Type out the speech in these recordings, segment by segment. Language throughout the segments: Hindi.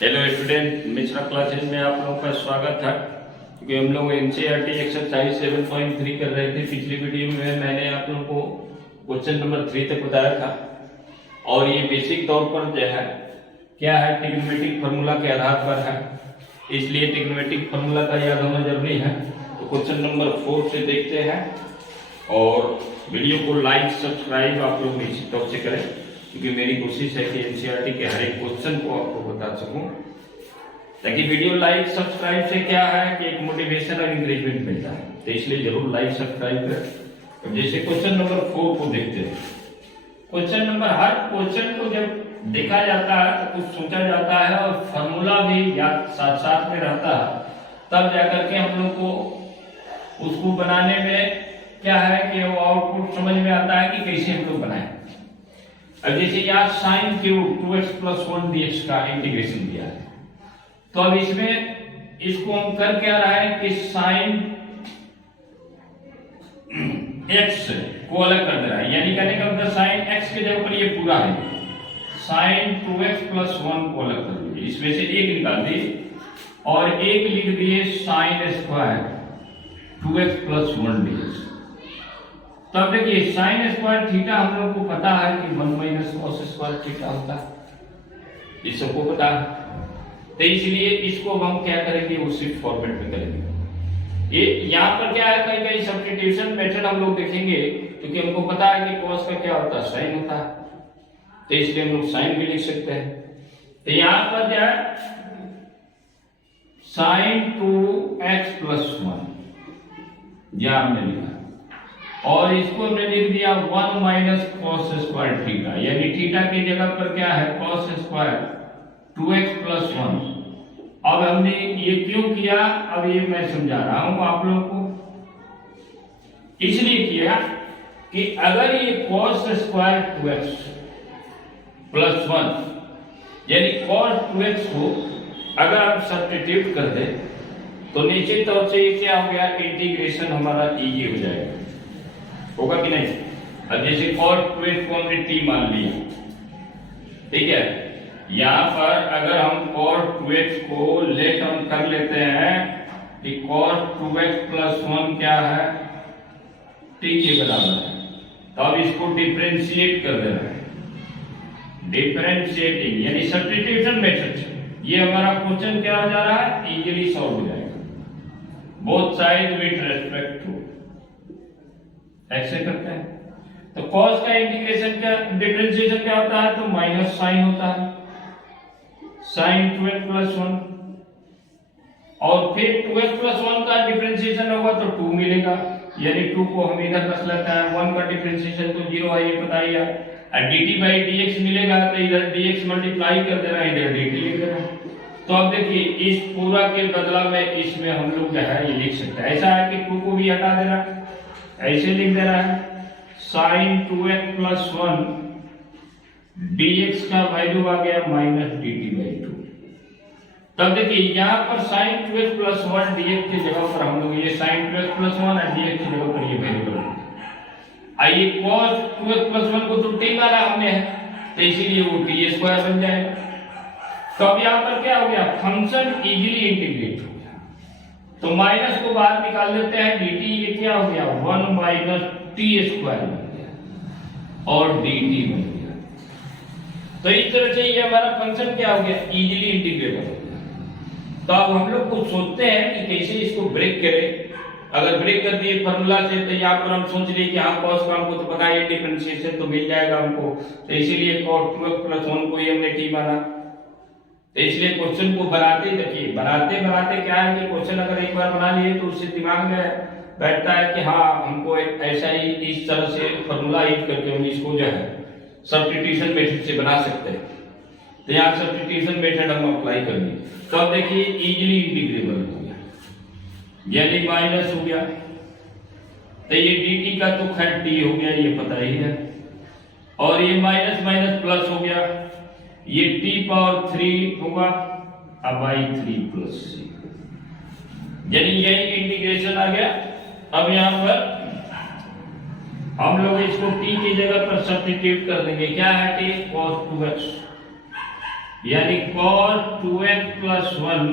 हेलो स्टूडेंट, मिश्रा क्लासेस में आप लोगों का स्वागत है। क्योंकि हम लोग एनसीईआरटी एक्सरसाइज 7.3 कर रहे थे। पिछली वीडियो में मैंने आप लोगों को क्वेश्चन नंबर 3 तक बताया था और ये बेसिक तौर पर जो है क्या है, ट्रिग्नोमेट्रिक फार्मूला के आधार पर है, इसलिए ट्रिग्नोमेट्रिक फार्मूला का याद होना जरूरी है। तो क्वेश्चन नंबर 4 से देखते हैं और वीडियो को लाइक सब्सक्राइब आप लोग निश्चित तौर से करें, क्योंकि मेरी कोशिश है कि एनसीईआरटी के हर एक क्वेश्चन को आपको बता सकूं, ताकि वीडियो लाइक सब्सक्राइब से क्या है कि एक मोटिवेशन और इंकरेजमेंट मिलता है। तो इसलिए जरूर लाइक सब्सक्राइब करें। अब जैसे क्वेश्चन नंबर 4 को देखते हैं। क्वेश्चन नंबर, हर क्वेश्चन को जब देखा जाता है तो कुछ सोचा जाता है और फॉर्मूला भी याद साथ साथ में रहता है, तब जाकर के हम लोग को उसको बनाने में क्या है कि वो आउटपुट समझ में आता है कि कैसे हम लोग बनाएं। अब जैसे यहाँ साइन क्यूब 2x + 1 dx का इंटीग्रेशन दिया है, तो अब इसमें इसको हम कर क्या रहा है कि साइन x को अलग कर दे रहा है, यानी कहने का मतलब साइन x के जगह पर ये पूरा है, साइन 2x + 1 को अलग कर दीजिए, इसमें से एक निकाल दिए और एक लिख दिए साइन स्क्वायर 2x + 1 dx। तब देखिए साइन स्क्वायर थीटा हम लोग को पता है कि 1 - cos स्क्वायर थीटा होता है, इस सबको पता है। तो इसलिए इसको हम क्या करेंगे, उसी फॉर्मेट में करेंगे। ये यहाँ पर क्या है, कहीं कहीं सब्स्टिट्यूशन मेथड हम लोग देखेंगे, क्योंकि हमको पता है कि cos का क्या होता है, साइन होता है, तो इसलिए हम लोग साइन भी लिख सकते हैं। तो यहाँ पर क्या है, साइन 2x + 1 यहां हमने लिखा और इसको हमने लिख दिया 1 - cos स्क्वायर थीटा, यानी थीटा की जगह पर क्या है cos स्क्वायर 2x + 1। अब हमने ये क्यों किया, अब ये मैं समझा रहा हूं आप लोगों को। इसलिए किया कि अगर ये cos स्क्वायर 2x + 1 यानी cos 2x को अगर आप सब्स्टिट्यूट कर दे तो निश्चित तौर से ये क्या हो गया, इंटीग्रेशन हमारा इजी हो जाएगा, होगा कि नहीं। अब जैसे cos 2x को हमने t मान लिया, ठीक है, यहां पर अगर हम cos 2x को लेट हम कर लेते हैं कि cos 2x + 1 क्या है, t के बराबर है, तो अब इसको डिफरेंशिएट कर दे रहे हैं, डिफरेंशिएटिंग यानी सब्स्टिट्यूशन मेथड। ये हमारा क्वेश्चन क्या हो जा रहा है, इजीली सॉल्व हो जाएगा, both side with respect to ऐसे करते हैं। तो cos का इंटीग्रेशन क्या, डिफरेंशिएशन क्या होता है, तो माइनस साइन होता है, साइन 2x + 1 और फिर 2x + 1 का डिफरेंशिएशन होगा तो 2 मिलेगा, यानी 2 को हम इधर रख लेते हैं, 1 का डिफरेंशिएशन तो 0 है, ये पता ही है। dt/dx मिलेगा तो इधर dx मल्टीप्लाई कर देना, इधर dt लिख देना। तो अब देखिए इस पूरा के बदला में इसमें हम लोग जो है ये लिख सकते हैं, ऐसा है कि 2 को भी हटा देना, ऐसे लिख दे रहा है साइन 2x + 1 dx का वैल्यू आ गया -dt/2। तब देखिए यहाँ पर साइन 2x + 1 dx की जगह पर हम लोग ये साइन 2x + 1 और dx की जगह पर ये वैल्यू आइए cos 2x + 1 को तो t माना हमने है, तो इसीलिए वो t² बन जाएगा। तो अब यहाँ पर क्या हो गया, फंक्शन इजीली इंटीग्रेट हो गया, तो माइनस को बाहर निकाल लेते हैं, dt ये क्या हो गया 1 - t² बन गया और dt बन गया। तो इस तरह से ये हमारा फंक्शन क्या हो गया, इजीली इंटीग्रेट हो गया। तो अब हम लोग कुछ सोचते हैं कि कैसे इसको ब्रेक करें। अगर ब्रेक कर दिए फार्मूला से तो यहाँ पर हम सोच रहे कि हाँ cos का हमको तो पता है, डिफरेंशिएशन तो मिल जाएगा हमको, तो इसीलिए cos 2x + 1 को ही हमने t माना। तो इसलिए क्वेश्चन को बनाते देखिए, बनाते बनाते क्या है कि क्वेश्चन अगर एक बार बना लिए तो उससे दिमाग में बैठता है कि हाँ हमको ऐसा ही इस तरह से फार्मूला यूज करके हम इसको जो है सब्स्टिट्यूशन मेथड से बना सकते हैं। तो यहाँ सब्स्टिट्यूशन मेथड हम अप्लाई कर दिए, तो अब देखिए इजीली इंटीग्रेबल हो गया, यानी माइनस हो गया, तो ये dt का तो खैर t हो गया, ये पता ही है, और ये माइनस प्लस हो गया, ये t⁻³ होगा अब by3 + c, यानी यही इंटीग्रेशन आ गया। अब यहाँ पर हम लोग इसको t की जगह पर सब्स्टिट्यूट कर देंगे, क्या है t cos 2x यानी cos 2x प्लस 1,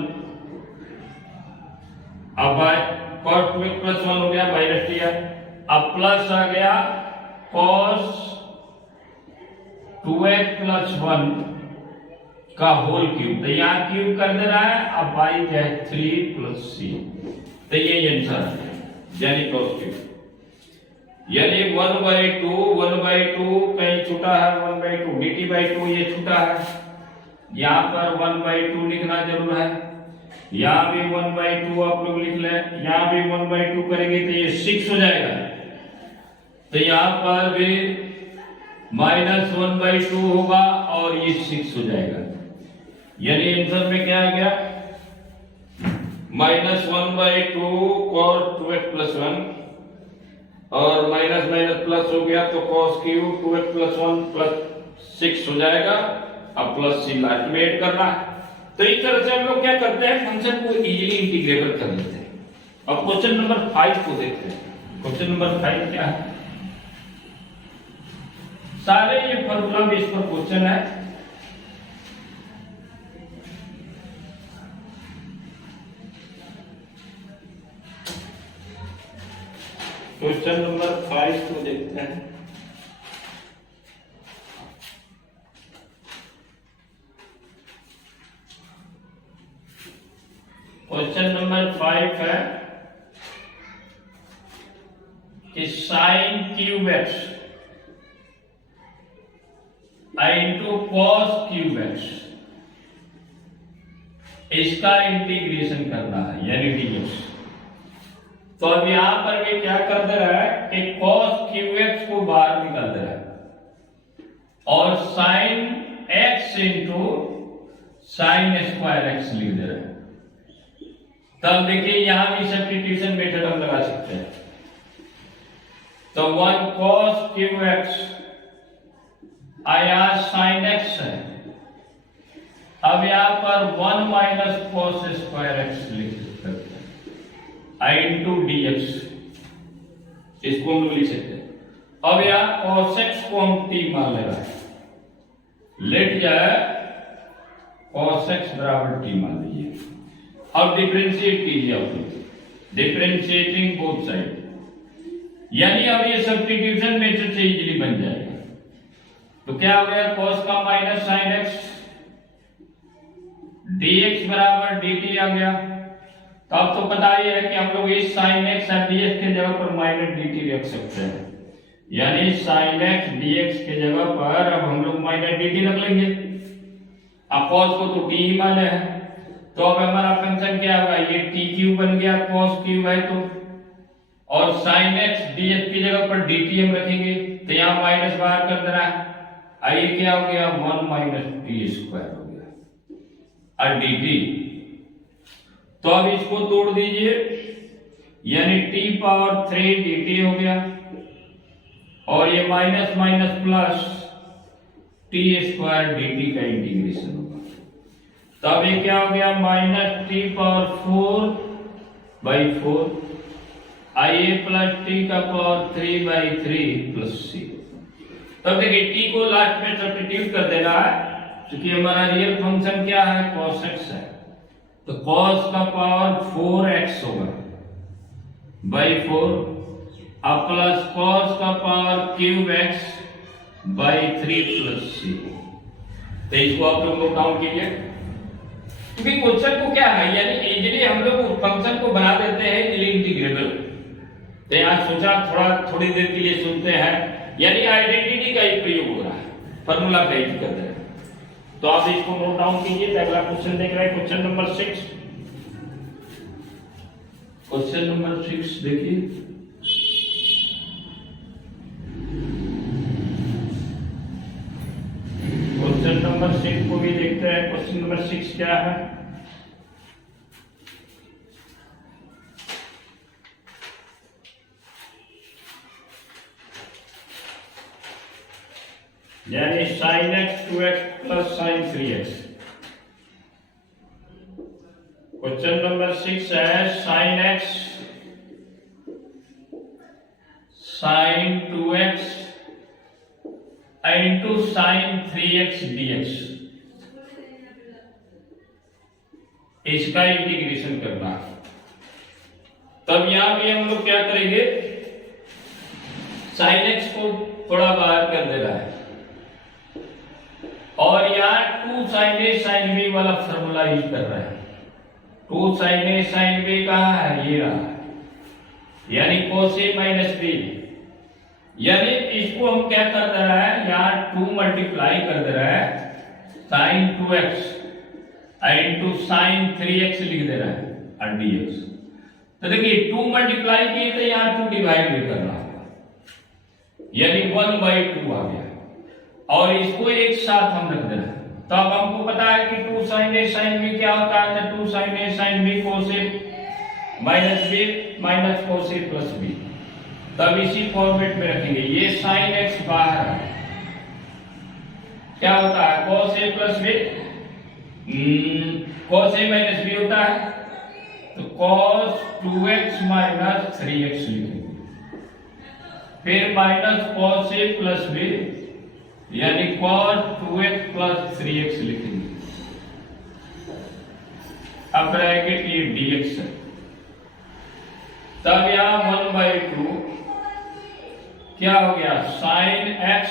अब cos 2x प्लस 1 हो गया माइनस टी, अब प्लस आ गया cos 2x प्लस 1 का होल क्यूब, तो यहाँ क्यूब कर दे रहा है, अब बाई क्या है 3 प्लस c, तो ये आंसर है यानी cos क्यूब, यानी 1/2 कहीं छूटा है 1/2 dt/2 ये छूटा है, यहाँ पर 1/2 लिखना जरूर है, यहाँ भी 1/2 आप लोग लिख लें, यहाँ भी 1/2 करेंगे तो ये 6 हो जाएगा, तो यहाँ पर भी -1/2 होगा और ये 6 हो जाएगा, यानी आंसर में क्या आ गया -1/2 cos 2x प्लस 1 और माइनस माइनस प्लस हो गया तो cos cube 2x plus 1 plus 6 हो जाएगा, अब प्लस c लास्ट में ऐड करना है। तो इस तरह से हम लोग क्या करते हैं, फंक्शन को इजीली इंटीग्रेबल कर लेते हैं। अब क्वेश्चन नंबर 5 को देखते हैं। क्वेश्चन नंबर 5 क्या है, सारे ये फॉर्मूला बेस पर क्वेश्चन है। क्वेश्चन नंबर 5 को देखते हैं। क्वेश्चन नंबर 5 है कि sine cube x into cos cube x इसका इंटीग्रेशन करना है यानी डीएक्स। तो अब यहां पर भी क्या कर दे रहा है कि cos qx को बाहर निकाल दे रहा है और sin x into sine square x लिख दे रहा है। तब देखिए यहां भी सब्स्टिट्यूशन मेथड हम लगा सकते हैं। तो 1 cos qx आया sin x है, अब यहां पर 1 माइनस cos स्क्वायर एक्स लिख सकते हैं इंटू dx, इसको हम लोग लिख सकते हैं। अब यहां cos x को हम t मान ले रहा है, लेट जाए cos x बराबर t मान लीजिए। अब डिफरेंशिएट कीजिए, आप डिफरेंशिएटिंग बोथ साइड, यानी अब ये सब्स्टिट्यूशन मेथड से इजीली बन जाएगा। तो क्या हो गया, cos का माइनस साइन एक्स, dx बराबर dt आ गया। तो अब तो पता ही है कि हम लोग इस साइन एक्स और dx के जगह पर माइनस dt रख सकते हैं, यानी साइन एक्स dx के जगह पर अब हम लोग माइनस dt रख लेंगे। अब cos को तो t ही माने हैं, तो अब हमारा फंक्शन क्या होगा, ये t क्यूब बन गया, cos क्यूब है तो, और साइन एक्स dx की जगह पर dt हम रखेंगे, तो यहाँ माइनस बाहर कर देना है, आइए क्या हो गया 1 माइनस टी स्क्वायर हो गया और dt। तो अब इसको तोड़ दीजिए, यानी t पावर 3 dt हो गया और ये minus minus plus T square dt का इंटीग्रेशन होगा। तब ये क्या हो गया माइनस टी पावर 4/4 आइए प्लस टी का पावर 3/3 प्लस सी। तब देखिए t को लास्ट में सब्स्टिट्यूट कर देना है, क्योंकि हमारा रियल फंक्शन क्या है cos x है, तो cos का पावर 4x होगा बाई 4 अब प्लस cos का power cube x by 3 plus c। तो इसको आप लोग नोट डाउन कीजिए, क्योंकि क्वेश्चन को क्या है यानी इजीली हम लोग फंक्शन को बना देते हैं इजीली इंटीग्रेबल। तो यहाँ सोचा थोड़ी देर के लिए सुनते हैं, यानी आइडेंटिटी का ही प्रयोग हो रहा है, फॉर्मूला का यूज करते हैं। तो आप इसको नोट डाउन कीजिए। तो अगला क्वेश्चन देख रहे हैं, क्वेश्चन नंबर 6। क्वेश्चन नंबर 6 देखिए, क्वेश्चन नंबर 6 को भी देखते हैं। क्वेश्चन नंबर 6 क्या है, यानी sin x 2x plus sin 3x। Question number 6 है sin x sin 2x into sin 3x dx। इसका इंटीग्रेशन करना है। तब यहां भी हम लोग क्या करेंगे, साइन एक्स को थोड़ा बाहर कर दे रहा है और यहाँ 2 sin a sin b वाला फॉर्मूला यूज कर रहा है। 2 sin a sin b कहाँ है, ये रहा, यानी cos a माइनस b, यानी इसको हम क्या कर दे रहा है, यहाँ 2 मल्टीप्लाई कर दे रहा है sin 2x into sin 3x लिख दे रहा है और dx। तो देखिए 2 मल्टीप्लाई किए तो यहाँ 2 डिवाइड भी करना होगा, यानी 1/2 आ गया और इसको एक साथ हम रख देना। तो अब हमको पता है कि 2 sin a sin b क्या होता है, तो 2 sin a sin b cos a minus b minus cos a plus b। तब इसी फॉर्मेट में रखेंगे, ये sin x बाहर है, क्या होता है cos a plus b, cos a minus b होता है, तो cos 2x माइनस 3x लिखेंगे, फिर minus cos a plus b यानी cos 2x प्लस 3x लिखेंगे। अब ब्रैकेट ये dx है, तब यहां 1/2 क्या हो गया sin x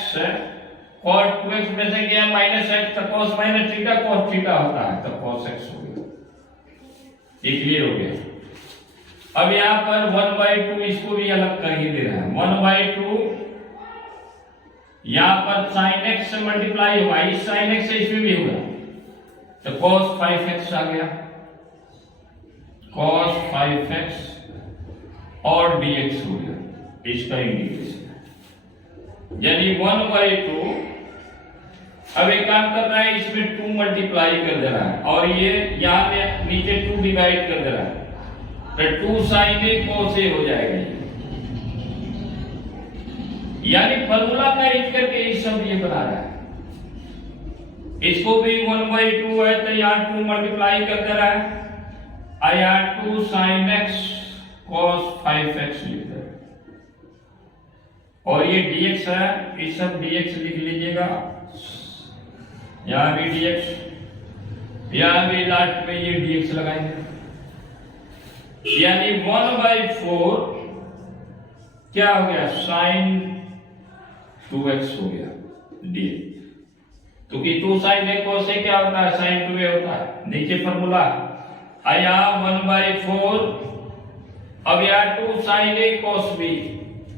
cos 2x में से गया माइनस x, तो cos minus theta cos theta होता है, तो cos x हो गया। ये क्लियर हो गया। अब यहां पर 1/2 इसको भी अलग कर ही दे रहा है, 1/2 यहां पर sin x से मल्टीप्लाई होगा, इस sin x से इसमें भी होगा, तो cos 5x आ गया, cos 5x और dx हो गया, इसका इंटीग्रेशन, यानी 1/2। अब एक काम कर रहा है, इसमें 2 मल्टीप्लाई कर दे रहा है और ये यहां पे नीचे 2 डिवाइड कर दे रहा है, तो 2 sin a cos a हो जाएगा, यानी फॉर्मूला का यूज करके ये सब ये बना रहा है। इसको भी 1/2 है तो यहाँ 2 मल्टीप्लाई कर दे रहा है, यहाँ 2 sin x cos 5x लिख दे रहा है और ये dx है, ये सब dx लिख लीजिएगा, यहाँ भी dx, यहाँ भी लास्ट में ये dx लगाएंगे, यानी 1/4 क्या हो गया sin 2x हो गया dx। तो कि 2 sin a cos a क्या होता है, sin 2a होता है, नीचे फॉर्मूला आया 1/4। अब यहाँ 2 sin a cos b,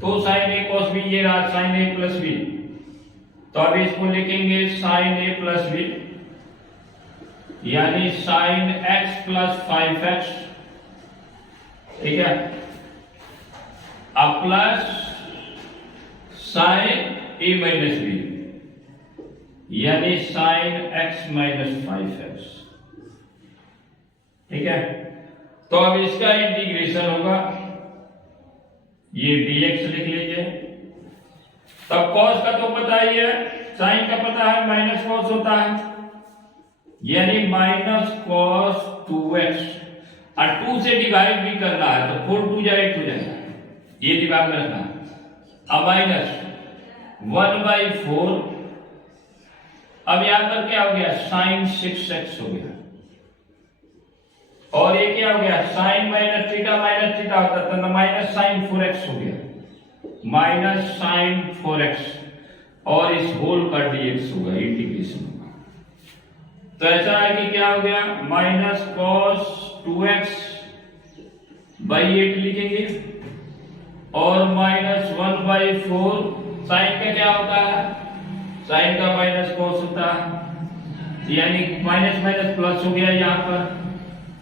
2 sin a cos b ये रहा sin a प्लस b, तो अब इसको लिखेंगे sin a प्लस b, यानी sin x प्लस 5x, ठीक है, अब plus sin a minus b यानी sin x माइनस 5x, ठीक है। तो अब इसका इंटीग्रेशन होगा, ये dx लिख लीजिए। तब cos का तो पता ही है, sin का पता है, माइनस cos होता है, यानी माइनस cos 2x और 2 से डिवाइड भी करना है तो 4 2 जा 8 हो जाएगा, ये दिमाग में रखना। अब माइनस 1/4, अब यहां पर क्या हो गया sin 6x हो गया और ये क्या हो गया sin माइनस थीटा होता तो माइनस sin 4x हो गया, माइनस sin 4x और इस होल का dx होगा, इंटीग्रेशन होगा। तो ऐसा है कि क्या हो गया माइनस cos 2x by 8 लिखेंगे और माइनस 1/4 साइन का क्या होता है, साइन का माइनस cos होता है, यानी माइनस माइनस प्लस हो गया यहाँ पर,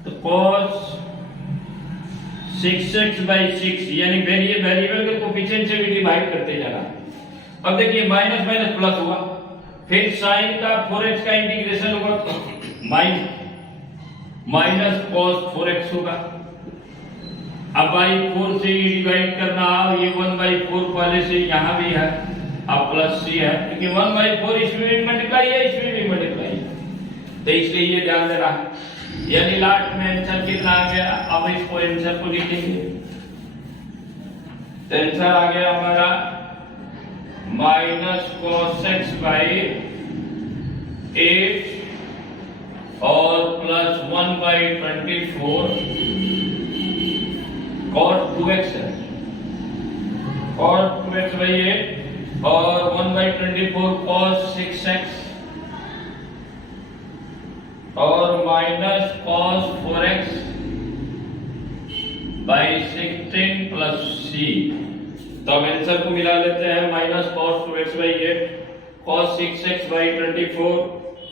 तो cos 6x/6 यानी वेरिएबल के कोफिशिएंट से भी डिवाइड करते जाना। अब देखिए माइनस माइनस प्लस हुआ, फिर साइन का 4x का इंटीग्रेशन होगा, माइनस cos 4x होगा। अब बाई 4 से ये डिवाइड करना, ये 1/4 पहले से यहाँ भी है, अब प्लस c है क्योंकि 1/4 इसमें भी मल्टीप्लाई है, इसमें भी मल्टीप्लाई है, तो इसलिए ये ध्यान देना। यानी लास्ट में आंसर कितना आ गया, अब इसको आंसर को लिखेंगे, तो आंसर आ गया हमारा माइनस cos x/8 और प्लस 1/24 cos 2x है, cos 2x by 8 और 1/24 cos 6x और minus cos 4x by 16 plus c। तो अब आंसर को मिला लेते हैं, minus cos 2x by 8 cos 6x by 24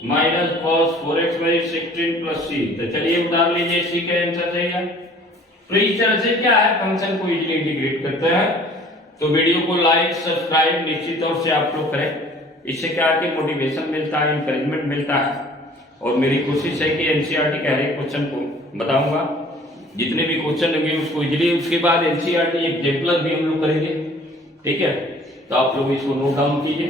minus cos 4x by 16 plus c। तो चलिए उतार लीजिए, c का आंसर सही है। तो इस तरह से क्या है, फंक्शन को इजीली इंटीग्रेट करते हैं। तो वीडियो को लाइक सब्सक्राइब निश्चित तौर से आप लोग करें, इससे क्या है कि मोटिवेशन मिलता है, इंकरेजमेंट मिलता है। और मेरी कोशिश है कि एनसीईआरटी के हर एक क्वेश्चन को बताऊंगा, जितने भी क्वेश्चन होंगे उसको इजीली, उसके बाद एनसीईआरटी एग्जाम्पलर भी हम लोग करेंगे, ठीक है। तो आप लोग इसको नोट डाउन कीजिए।